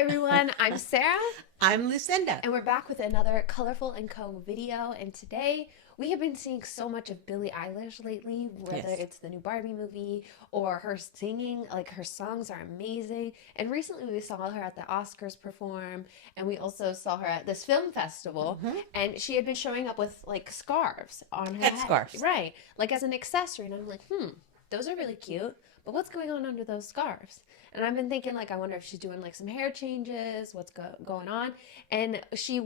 everyone, I'm Sarah, I'm Lucinda. and we're back with another Colorful&Co video. And today we have been seeing so much of Billie Eilish lately, whether Yes. it's the new Barbie movie or her singing. Like, her songs are amazing. And recently we saw her at the Oscars perform, and we also saw her at this film festival. hmm And she had been showing up with like scarves on her head, Headscarves. right? Like as an accessory. And I'm like, those are really cute. But what's going on under those scarves? And I've been thinking, like, I wonder if she's doing like some hair changes, what's going on. And she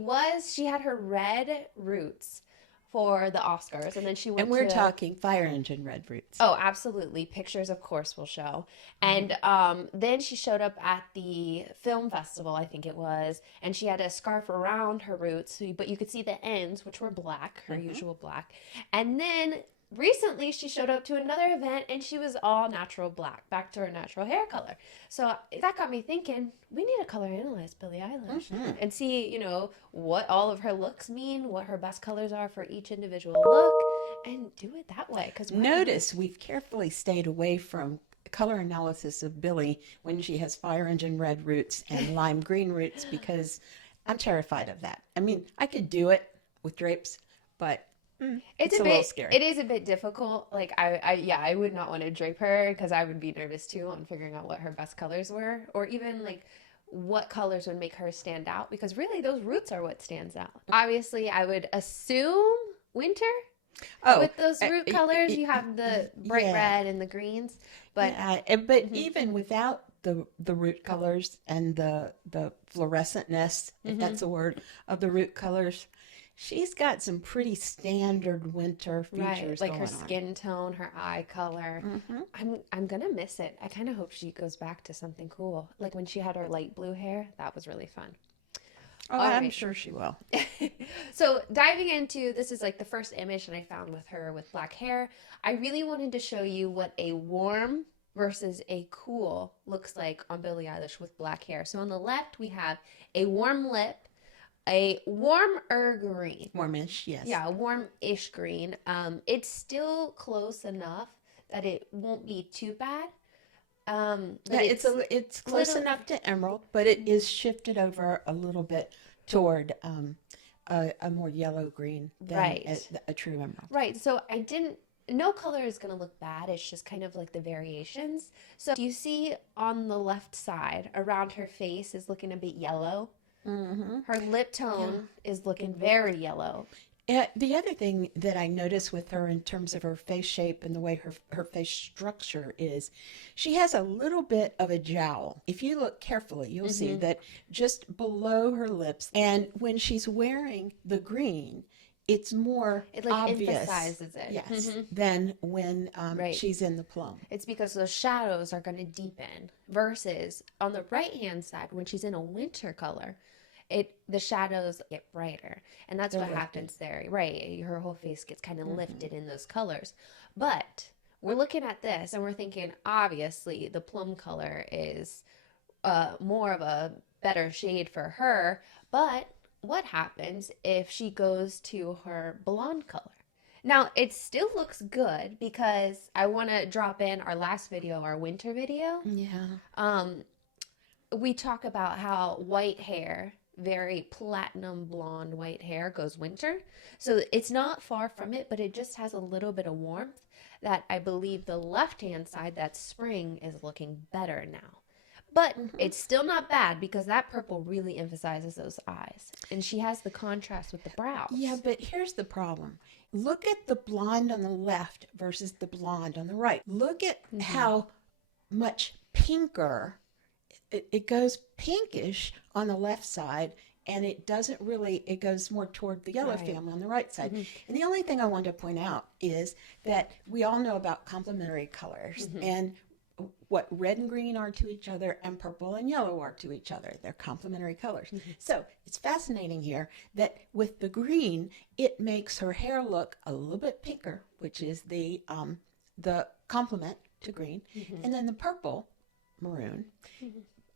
had her red roots for the Oscars. And then she And went we're to, talking fire engine red roots. oh, absolutely. Pictures, of course, will show. And then she showed up at the film festival, I think it was, and she had a scarf around her roots, but you could see the ends, which were black, her usual black. And then recently she showed up to another event and she was all natural black, back to her natural hair color. So that got me thinking, we need to color analyze Billie Eilish and see, what all of her looks mean, what her best colors are for each individual look, and do it that way. Because Notice we've carefully stayed away from color analysis of Billy when she has fire engine red roots and lime green roots because I'm terrified of that. I mean, I could do it with drapes, but it's a little scary. It is a bit difficult. Like I would not want to drape her because I would be nervous too on figuring out what her best colors were, or even like what colors would make her stand out, because really those roots are what stands out. Obviously, I would assume winter. Oh, With those root colors, you have the bright yeah. red and the greens, but But even without the root colors and the fluorescentness, if that's a word, of the root colors, she's got some pretty standard winter right, features like going her on. skin tone, her eye color. I'm gonna miss it. I kind of hope she goes back to something cool, like when she had her light blue hair. That was really fun. Oh, All I'm right. sure she will. So diving into this is like the first image that I found with her with black hair. I really wanted to show you what a warm versus a cool looks like on Billie Eilish with black hair. So on the left we have a warm lip, a warmer green. Warmish, yes. Yeah, a warm-ish green. It's still close enough that it won't be too bad. But Yeah, it's close little, enough to emerald, but it is shifted over a little bit toward a more yellow green than right. a true emerald. Right. So no color is going to look bad. It's just kind of like the variations. So you see on the left side around her face is looking a bit yellow. Her lip tone is looking very yellow. The other thing that I notice with her in terms of her face shape and the way her face structure is, she has a little bit of a jowl. If you look carefully, you'll see that just below her lips. And when she's wearing the green, it's more It like obvious, emphasizes it. yes, than when Right. she's in the plum. It's because those shadows are going to deepen versus on the right hand side when she's in a winter color, the shadows get brighter, and that's what happens there, right? Her whole face gets kind of lifted in those colors. But we're looking at this and we're thinking, obviously the plum color is more of a better shade for her. But what happens if she goes to her blonde color? Now, it still looks good because I want to drop in our last video, our winter video. Yeah. We talk about how white hair, very platinum blonde white hair, goes winter. So it's not far from it, but it just has a little bit of warmth that I believe the left-hand side, that spring, is looking better now. But it's still not bad because that purple really emphasizes those eyes. And she has the contrast with the brows. Yeah, but here's the problem. Look at the blonde on the left versus the blonde on the right. Look at how much pinker it goes pinkish on the left side, and it goes more toward the yellow family on the right side. And the only thing I want to point out is that we all know about complementary colors and what red and green are to each other and purple and yellow are to each other. They're complementary colors. So it's fascinating here that with the green, it makes her hair look a little bit pinker, which is the complement to green. And then the purple, maroon,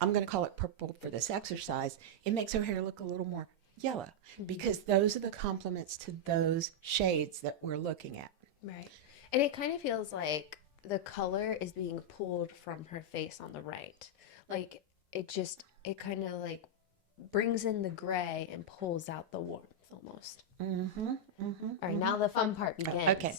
I'm going to call it purple for this exercise, it makes her hair look a little more yellow because those are the complements to those shades that we're looking at. Right. And it kind of feels like the color is being pulled from her face on the right. Like it just it kind of like brings in the gray and pulls out the warmth almost. All right, now the fun part begins. Okay.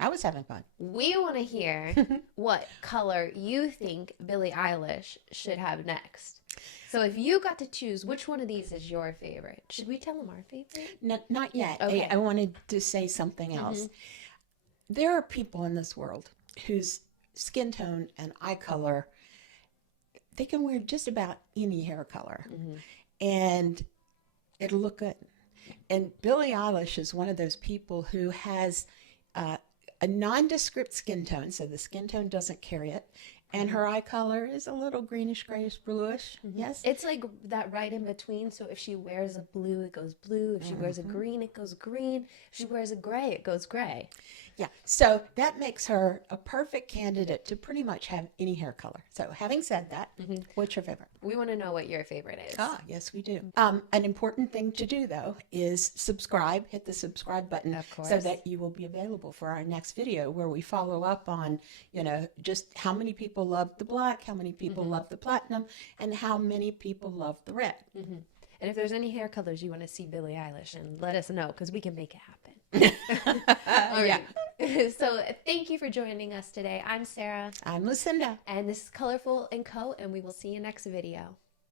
I was having fun. We want to hear what color you think Billie Eilish should have next. So if you got to choose, which one of these is your favorite? Should we tell them our favorite? Not yet. Okay. I wanted to say something else. There are people in this world whose skin tone and eye color, they can wear just about any hair color and it'll look good. And Billie Eilish is one of those people who has a nondescript skin tone, so the skin tone doesn't carry it, and her eye color is a little greenish, grayish, bluish. Yes, it's like that right in between. So if she wears a blue, it goes blue. If she wears a green, it goes green. If she wears a gray, it goes gray. Yeah, so that makes her a perfect candidate to pretty much have any hair color. So having said that, what's your favorite? We want to know what your favorite is. Ah, yes, we do. An important thing to do, though, is subscribe. Hit the subscribe button, of course, so that you will be available for our next video where we follow up on, just how many people love the black, how many people love the platinum, and how many people love the red. And if there's any hair colors you want to see Billie Eilish in, let us know because we can make it happen. All right. So thank you for joining us today. I'm Sarah. I'm Lucinda. And this is Colorful&Co. And we will see you next video.